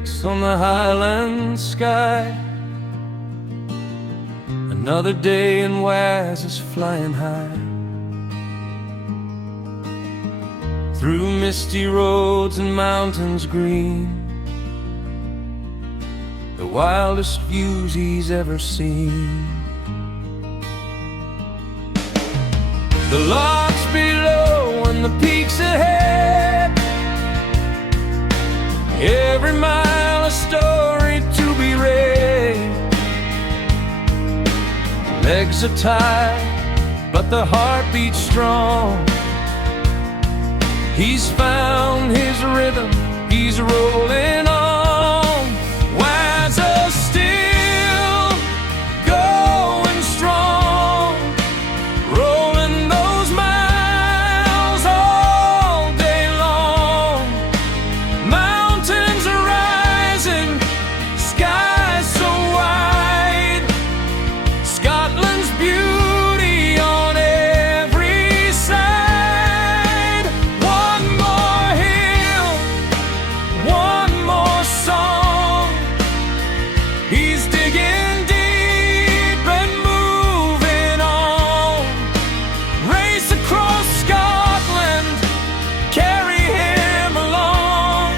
breaks on the highland sky. Another day and Waz is flying high, through misty roads and mountains green, the wildest views he's ever seen. The logs below and the peaks ahead, every mile a story to be read. Legs are tired, but the heart beats strong. He's found his rhythm, he's rolling on. Wiser still, going strong, rolling those miles all day long. Mountains are rising, skies so wide, Scotland's beauty on every side. One more hill, one more song. He's digging deep and moving on. Race across Scotland, carry him along.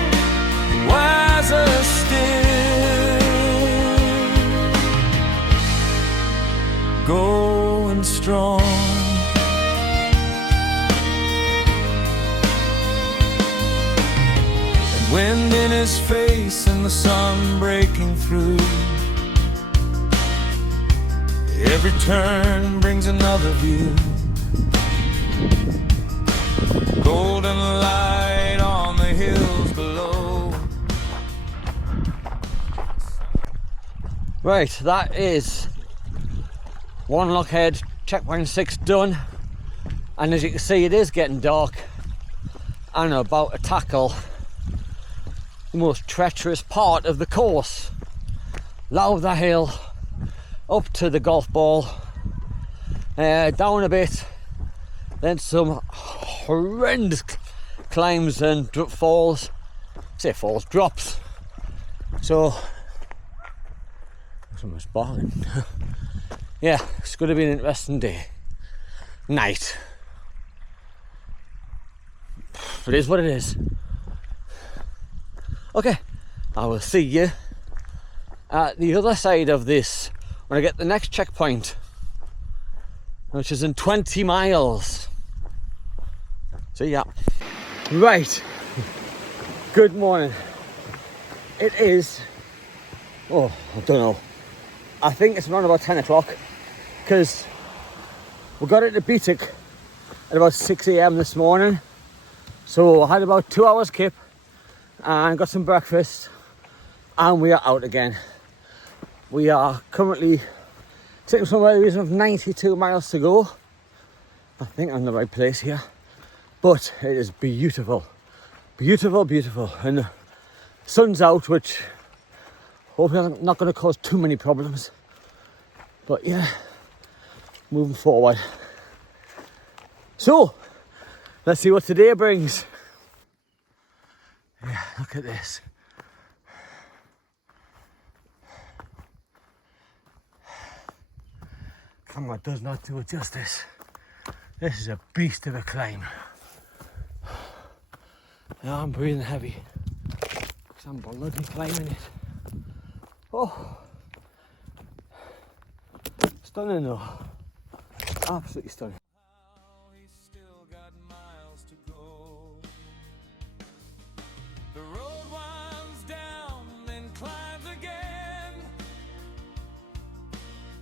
Wiser still, going strong. And wind in his face and the sun breaking through, every turn brings another view. Golden light on the hills below. Right, that is one Lockhead checkpoint 6 done, and as you can see it is getting dark and about to tackle the most treacherous part of the course. Lowther Hill up to the golf ball, down a bit, then some horrendous climbs and falls. Drops. So someone's barking. Yeah, it's going to be an interesting day. Night. It is what it is. Okay, I will see you at the other side of this when I get the next checkpoint, which is in 20 miles. See ya. Right. Good morning. It is, I don't know. I think it's around about 10 o'clock because we got into Beatwick at about 6 a.m. this morning. So I had about 2 hours kip and got some breakfast, and we are out again. We are currently sitting somewhere in the region of 92 miles to go. I think I'm in the right place here, but it is beautiful, beautiful, beautiful, and the sun's out, which hopefully not going to cause too many problems. But yeah, moving forward. So let's see what today brings. Yeah, look at this. Camera does not do it justice. This is a beast of a climb. Now I'm breathing heavy because I'm bloody climbing it. Oh, stunning though. Absolutely stunning. He's still got miles to go. The road winds down, then climbs again.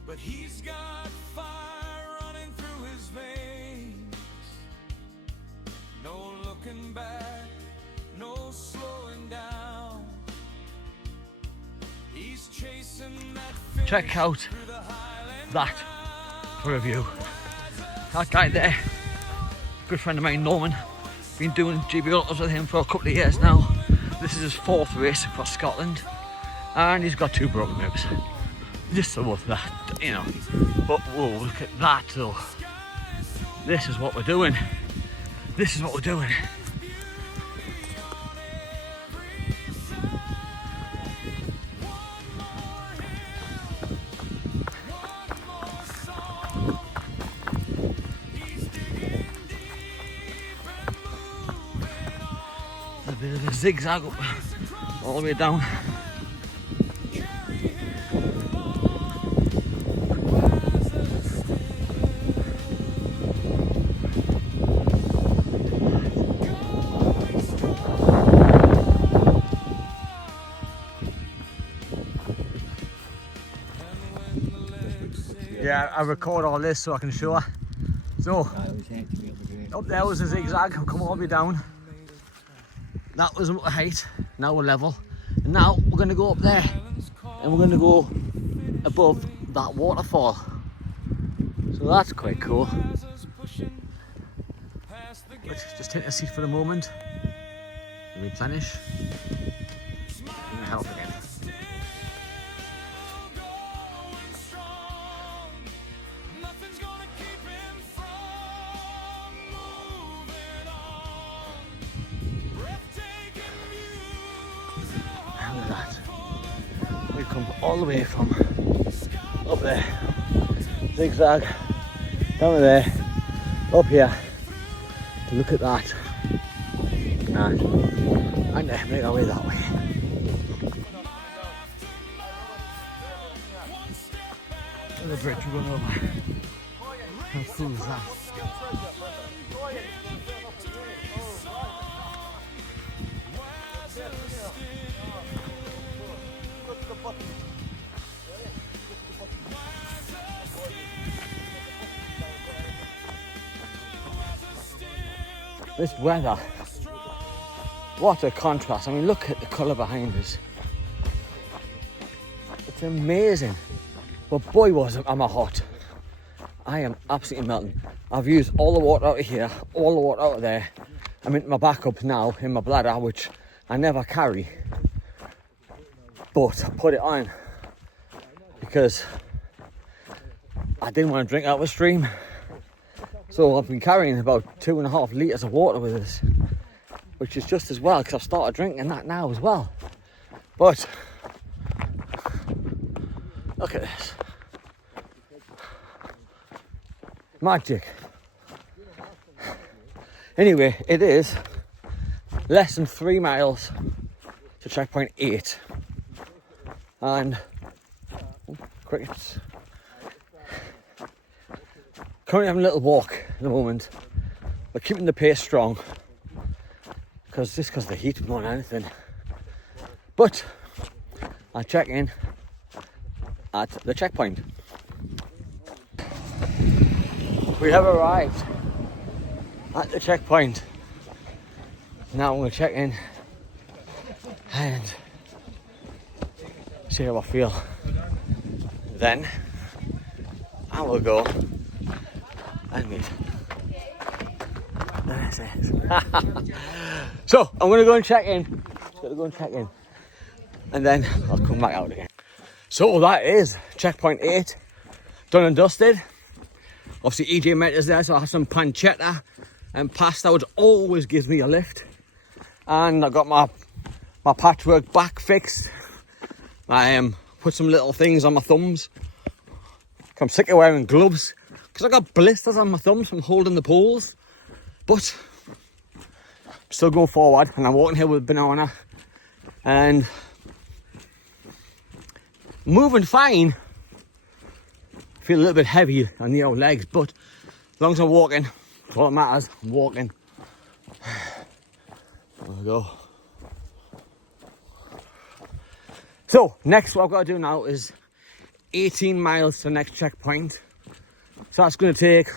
But he's got fire running through his veins. No looking back, no slowing down. He's chasing that. Check out that for a view. That guy there, good friend of mine, Norman, been doing GB Autos with him for a couple of years now. This is his 4th race across Scotland, and he's got 2 broken ribs. Just so worth that, you know. But whoa, look at that though. This is what we're doing. This is what we're doing. zigzag up all the way down. Yeah, I record all this so I can show her. So, up there was a zigzag, I've come all the way down. That was up the height, now we're level. And now we're going to go up there and we're going to go above that waterfall. So that's quite cool. Let's just take a seat for a moment, replenish, and help again. We come all the way from up there, zigzag, down to there, up here, to look at that, and make our way that way. There's a bridge we're going over. How cool is that? This weather, what a contrast. I mean, look at the colour behind us. It's amazing. But boy, am I hot. I am absolutely melting. I've used all the water out of here, all the water out of there. I'm into my backup now in my bladder, which I never carry. But I put it on because I didn't want to drink out of a stream. So I've been carrying about 2.5 litres of water with us, which is just as well because I've started drinking that now as well. But look at this. Magic. Anyway, it is less than 3 miles to checkpoint 8. And crickets. Currently having a little walk at the moment, but keeping the pace strong because of the heat more than anything. But I'll check in at the checkpoint. We have arrived at the checkpoint. Now I'm going to check in and see how I feel. Then I will go and meet. There it is. So I'm going to go and check in. Just got to go and check in, and then I'll come back out again. So that is checkpoint 8, done and dusted. Obviously EJ met us there, so I have some pancetta and pasta, which always gives me a lift. And I got my patchwork back fixed. I put some little things on my thumbs. I'm sick of wearing gloves because I got blisters on my thumbs from holding the poles. But I'm still going forward, and I'm walking here with a banana and moving fine. I feel a little bit heavy on the old legs, but as long as I'm walking, that's all that matters. I'm walking. There we go. So next, what I've got to do now is 18 miles to the next checkpoint. So that's going to take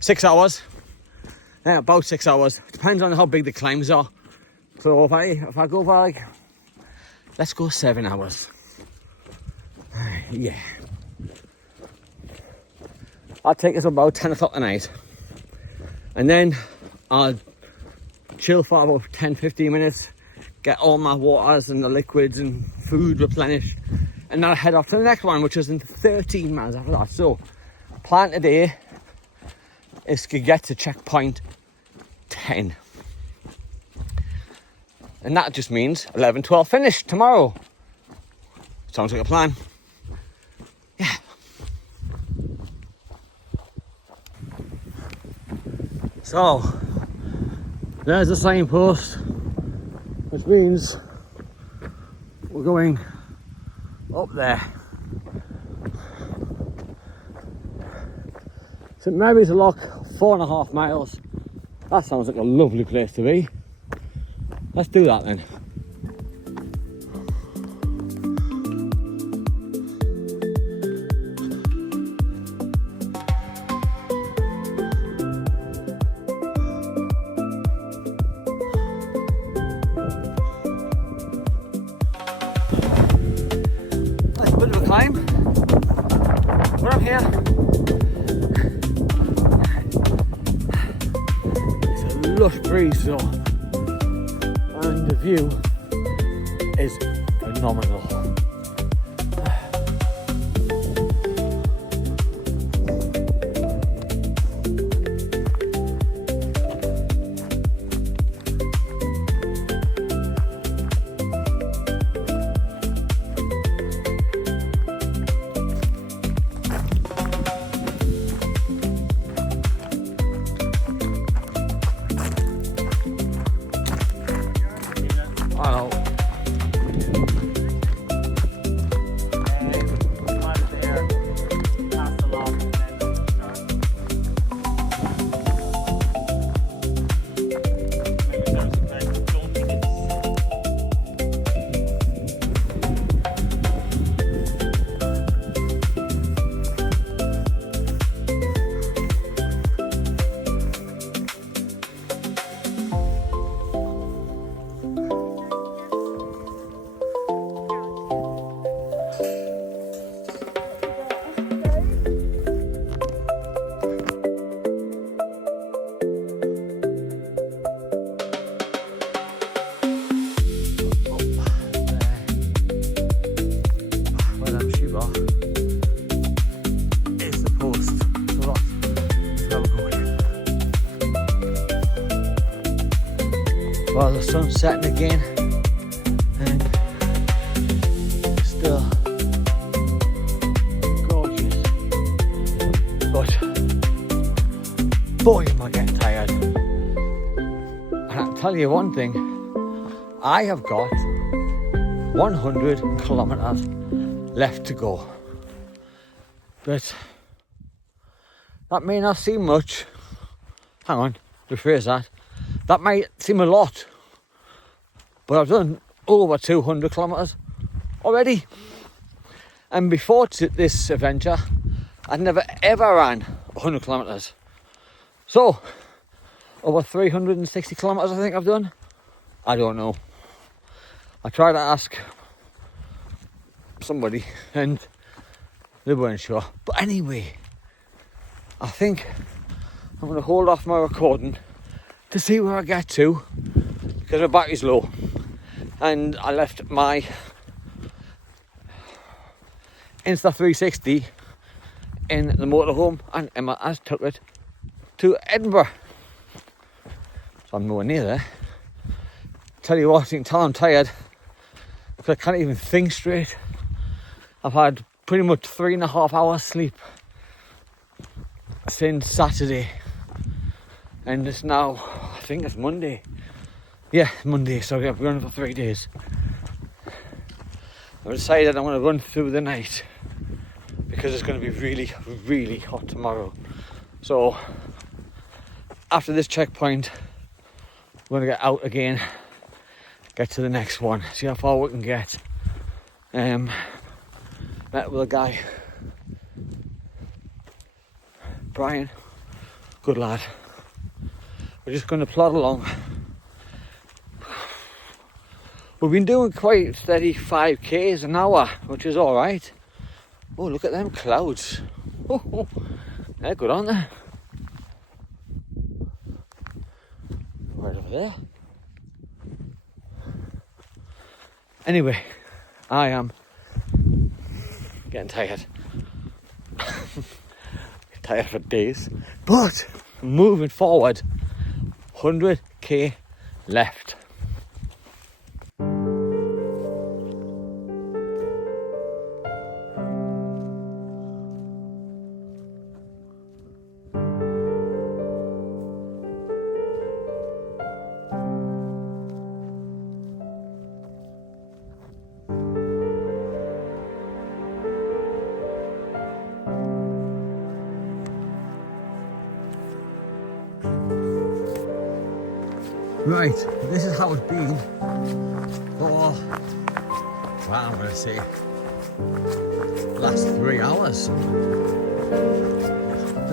6 hours. Yeah, about 6 hours. Depends on how big the climbs are. So if I go for like, let's go 7 hours. Yeah. I'll take us about 10 o'clock at night. And then I'll chill for about 10-15 minutes. Get all my waters and the liquids and food replenished. And then I'll head off to the next one, which is in 13 miles after that. So, plan today is to get to checkpoint 10. And that just means 11, 12 finish tomorrow. Sounds like a plan. Yeah. So, There's the signpost, which means we're going up there. St Mary's Lock, 4.5 miles. That sounds like a lovely place to be. Let's do that then. That's a bit of a climb, but I'm here. It's a lush breeze though, and the view is phenomenal. Hello. Well, the sun's setting again, and still gorgeous. But boy, am I getting tired. And I'll tell you one thing: I have got 100 kilometers left to go. But that may not seem much. Hang on, rephrase that. That might seem a lot, but I've done over 200 kilometers already. And before this adventure, I'd never ever ran 100 kilometers. So, over 360 kilometers I think I've done. I don't know. I tried to ask somebody and they weren't sure. But anyway, I think I'm going to hold off my recording to see where I get to, because my battery's low and I left my Insta360 in the motorhome and Emma has took it to Edinburgh, so I'm nowhere near there. Tell you what, you can tell I'm tired because I can't even think straight. I've had pretty much 3.5 hours sleep since Saturday, and it's now, I think it's Monday. Yeah, Monday, so I've been running for 3 days. I've decided I'm going to run through the night because it's going to be really, really hot tomorrow. So after this checkpoint, we're going to get out again, get to the next one, see how far we can get. Met with a guy, Brian, good lad. We're just going to plod along. We've been doing quite steady 5Ks an hour, which is all right. Oh, look at them clouds. Oh, they're good, aren't they? Right over there. Anyway, I am getting tired. Tired for days. But moving forward, 100k left. Right, this is how it's been for, well, I'm going to say, the last 3 hours. Don't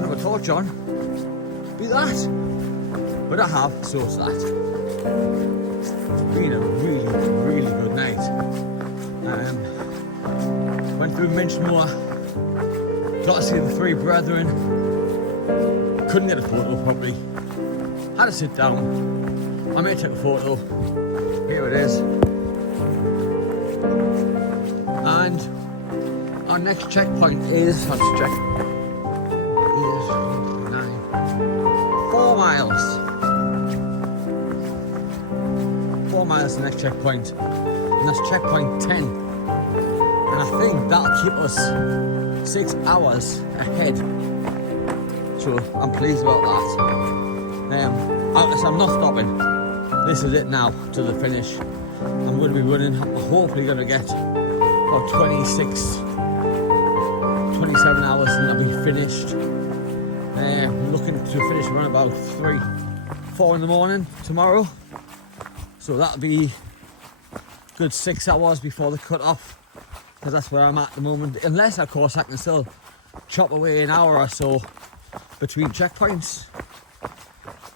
know what I thought, John. Be that. But I have, so it's that. Been a really, really good night. Went through Minchmore, got to see the three brethren. Couldn't get a photo properly. Had to sit down. I may take a photo. Here it is. And our next checkpoint is, let's check, is 4 miles. 4 miles the next checkpoint. And that's checkpoint 10. And I think that'll keep us 6 hours ahead. So I'm pleased about that. I'm not stopping. This is it now to the finish. I'm going to be running. I'm hopefully going to get about 26, 27 hours and I'll be finished. I'm looking to finish around about 3, 4 in the morning tomorrow. So that'll be good 6 hours before the cut off, because that's where I'm at the moment. Unless, of course, I can still chop away an hour or so between checkpoints.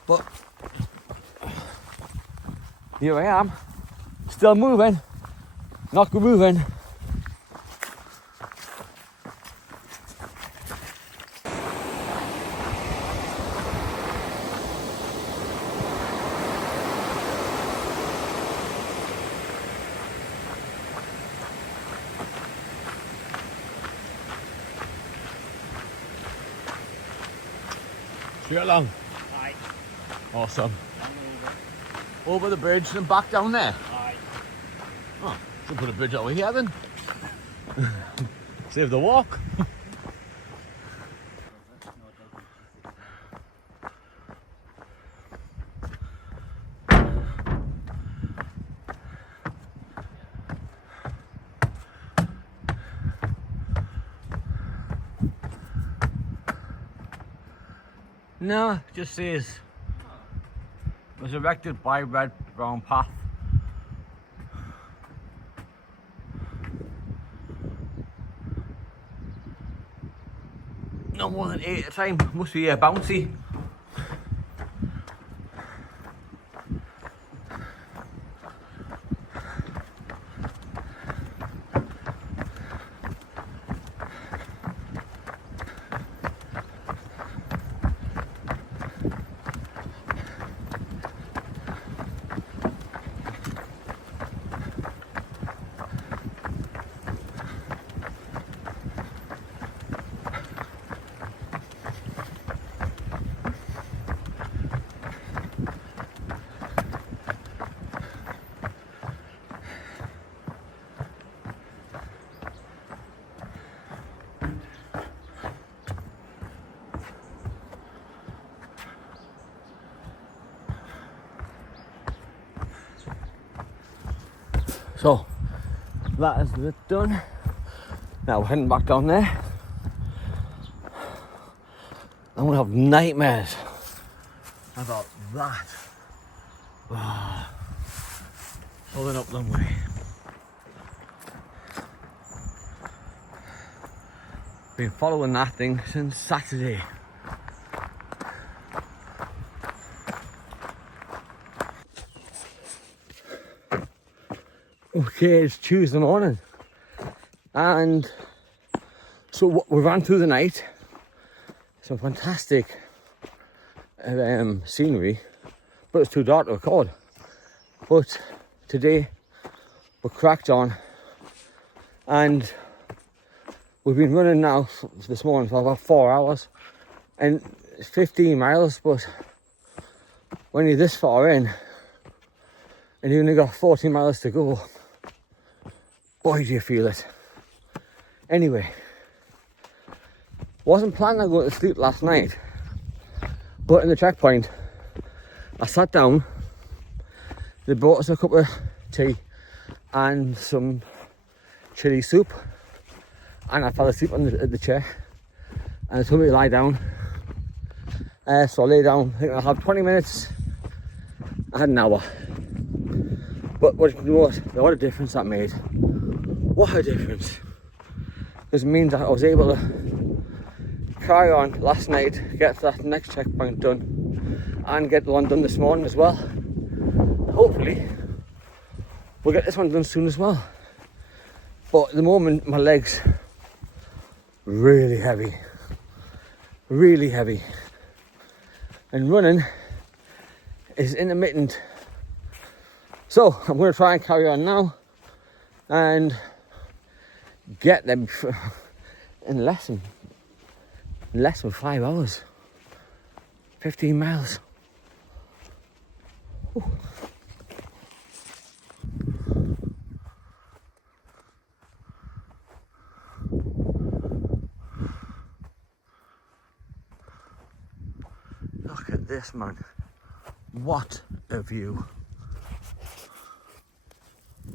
But here I am, still moving, not moving. Straight along. Aye. Awesome. Over the bridge and back down there. Aye. Oh, should put a bridge over here then. Save the walk. No, it just says it was erected by Red Brown Path. No more than 8 at a time. Must be bouncy. So that is it done. Now we're heading back down there. I'm gonna have nightmares about that. Pulling up long way. Been following that thing since Saturday. Okay, it's Tuesday morning, and so we ran through the night. Some fantastic scenery, but it's too dark to record. But today we're cracked on, and we've been running now this morning for about 4 hours, and it's 15 miles. But when you're this far in, and you only got 14 miles to go, boy, do you feel it. Anyway, wasn't planning on going to sleep last night, but in the checkpoint, I sat down. They brought us a cup of tea and some chilli soup, and I fell asleep on the chair, and they told me to lie down. So I lay down. I think I'll have 20 minutes I had an hour. But what a difference that made. What a difference. Because it means that I was able to carry on last night, get that next checkpoint done, and get the one done this morning as well. Hopefully, we'll get this one done soon as well. But at the moment, my legs really heavy. Really heavy. And running is intermittent. So I'm going to try and carry on now and get them in less than 5 hours. 15 miles. Ooh. Look at this, man. What a view.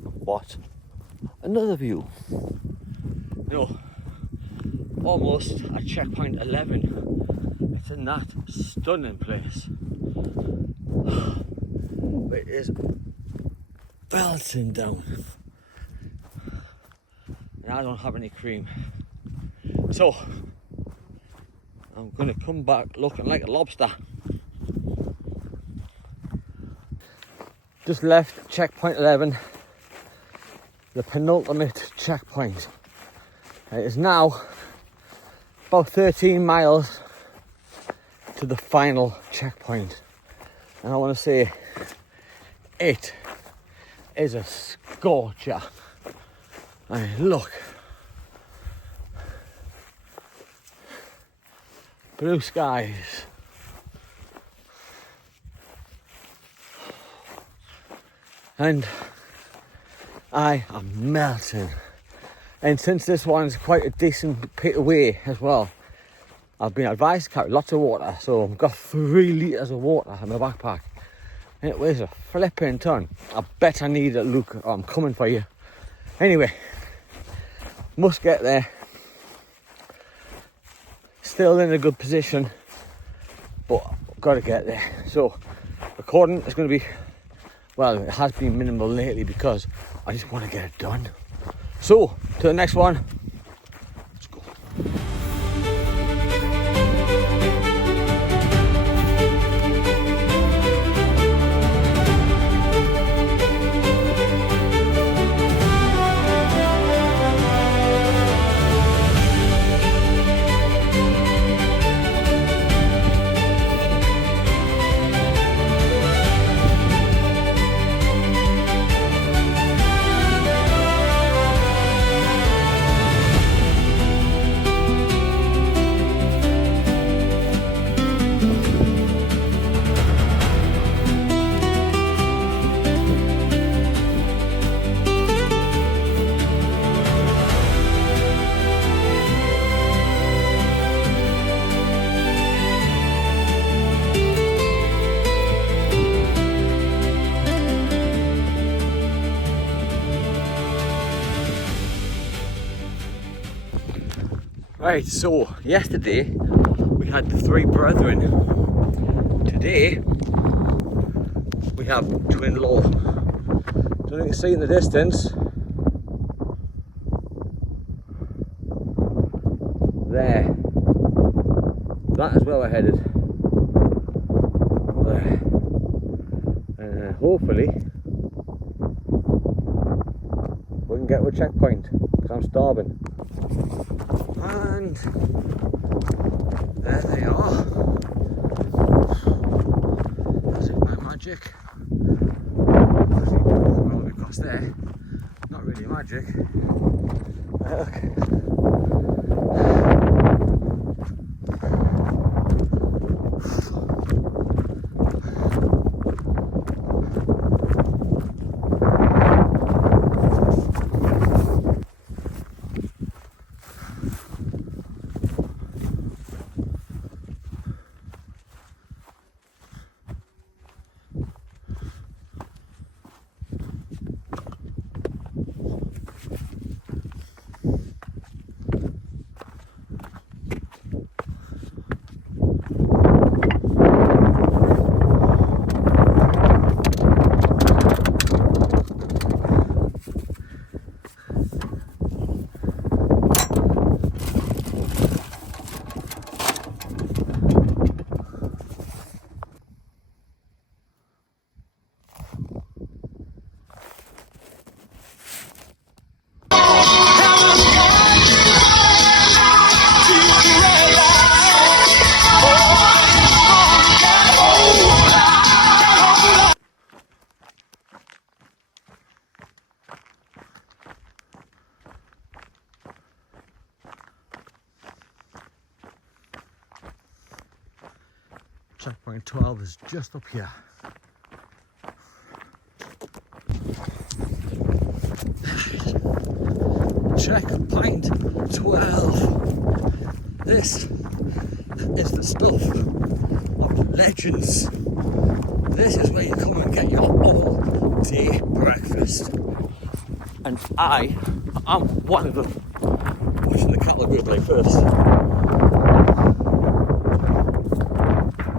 What another view. No, almost at checkpoint 11. It's in that stunning place. It is belting down. And I don't have any cream. So I'm gonna come back looking like a lobster. Just left checkpoint 11, the penultimate checkpoint. It is now about 13 miles to the final checkpoint. And I want to say it is a scorcher. I mean, look. Blue skies. And I am melting. And since this one's quite a decent bit away as well, I've been advised to carry lots of water. So I've got 3 litres of water in my backpack. And it weighs a flipping ton. I bet I need it, Luke. I'm coming for you. Anyway, must get there. Still in a good position, but got to get there. So recording is going to be, well, it has been minimal lately because I just want to get it done. So to the next one. Let's go. Right, so yesterday we had the 3 brethren. Today we have twin-law. Don't you can see in the distance there. That is where we're headed. There. And hopefully we can get to a checkpoint because I'm starving. And there they are. As if by magic. Well, across there. Not really magic. Look. checkpoint 12 is just up here. Checkpoint 12. This is the stuff of legends. This is where you come and get your all-day breakfast. And I'm one of them. Watching the cattle go by first.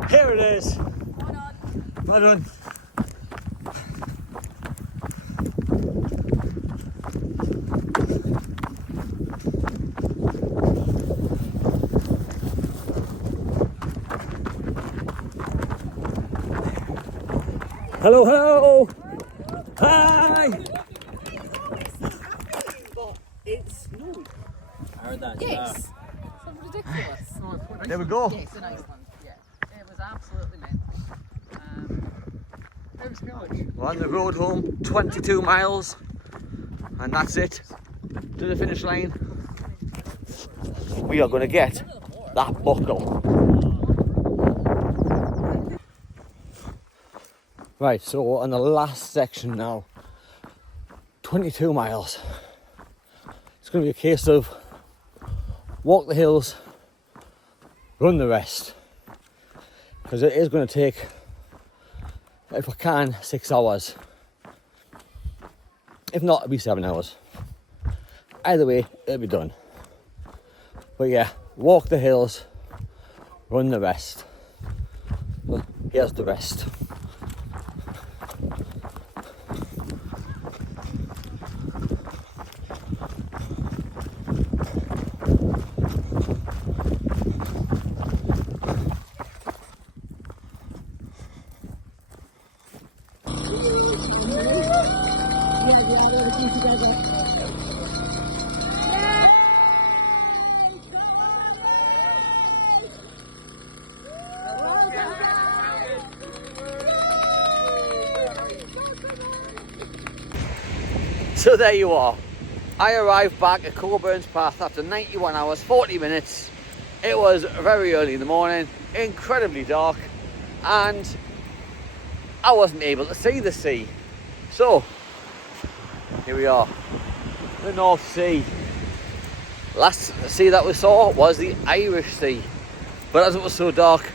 Here it is. Well done. Hello, hello. Hi. It's snowed. I heard that. Yes. So ridiculous. There we go. Yes, in Iceland. Yeah. It was absolutely mental. It was good. We're on the road home, 22 miles, and that's it. To the finish line. We are going to get that buckle. Right, so we're on the last section now. 22 miles. It's going to be a case of walk the hills, run the rest. Because it is going to take, if I can, 6 hours. If not, it'll be 7 hours. Either way, it'll be done. But yeah, walk the hills, run the rest. Well, here's the rest. So there you are. I arrived back at Coburns Path after 91 hours, 40 minutes. It was very early in the morning, incredibly dark, and I wasn't able to see the sea. So, here we are, the North Sea. Last sea that we saw was the Irish Sea, but as it was so dark,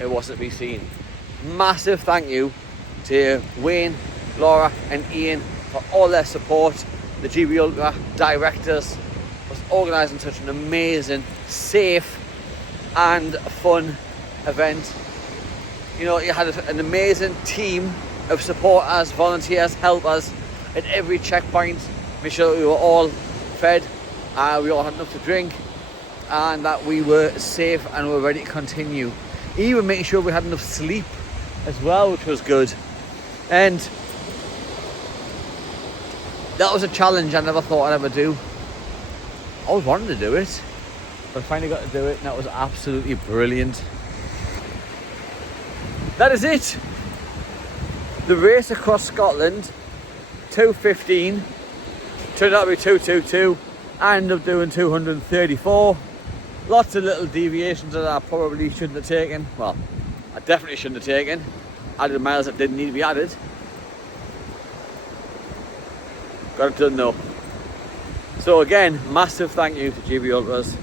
it wasn't to be seen. Massive thank you to Wayne, Laura and Ian for all their support. The GB Ultra directors was organising such an amazing, safe and fun event. You know, you had an amazing team of supporters, volunteers, helpers at every checkpoint. Make sure that we were all fed, we all had enough to drink, and that we were safe and were ready to continue. Even making sure we had enough sleep as well, which was good. And that was a challenge I never thought I'd ever do. I always wanted to do it, but I finally got to do it, and that was absolutely brilliant. That is it. The race across Scotland, 2:15, turned out to be 2:22. I ended up doing 234. Lots of little deviations that I probably shouldn't have taken. Well, I definitely shouldn't have taken. Added miles that didn't need to be added. Got it done though. So again, massive thank you to GB Ultras.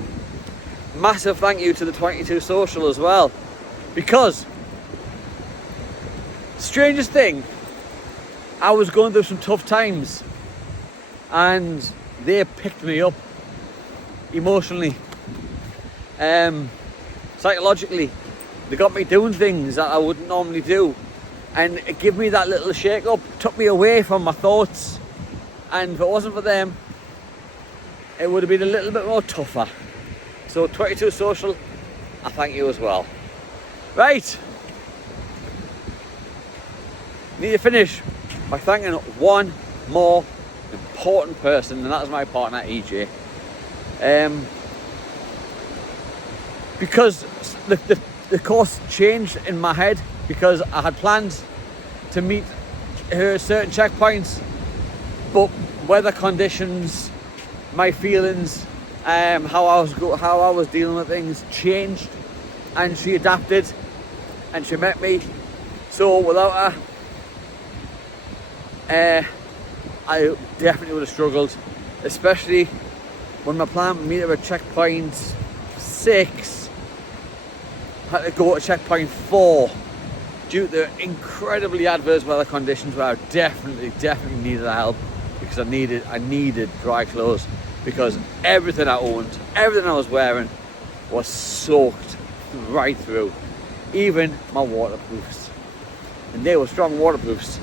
Massive thank you to the 22 Social as well. Because, strangest thing, I was going through some tough times and they picked me up emotionally, psychologically. They got me doing things that I wouldn't normally do, and it gave me that little shake up, took me away from my thoughts. And if it wasn't for them, it would have been a little bit more tougher. So 22 Social, I thank you as well. Right, need to finish by thanking one more important person, and that is my partner EJ. Because the course changed in my head, because I had planned to meet her at certain checkpoints, but weather conditions, my feelings, how I was dealing with things changed, and she adapted, and she met me. So without her, I definitely would have struggled, especially when my plan to meet her at checkpoint 6 had to go to checkpoint 4 due to incredibly adverse weather conditions, where I definitely needed help, because I needed dry clothes, because everything I owned, everything I was wearing was soaked right through, even my waterproofs. And they were strong waterproofs,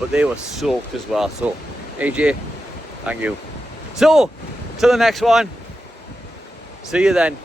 but they were soaked as well. So AJ, thank you. So, till the next one, see you then.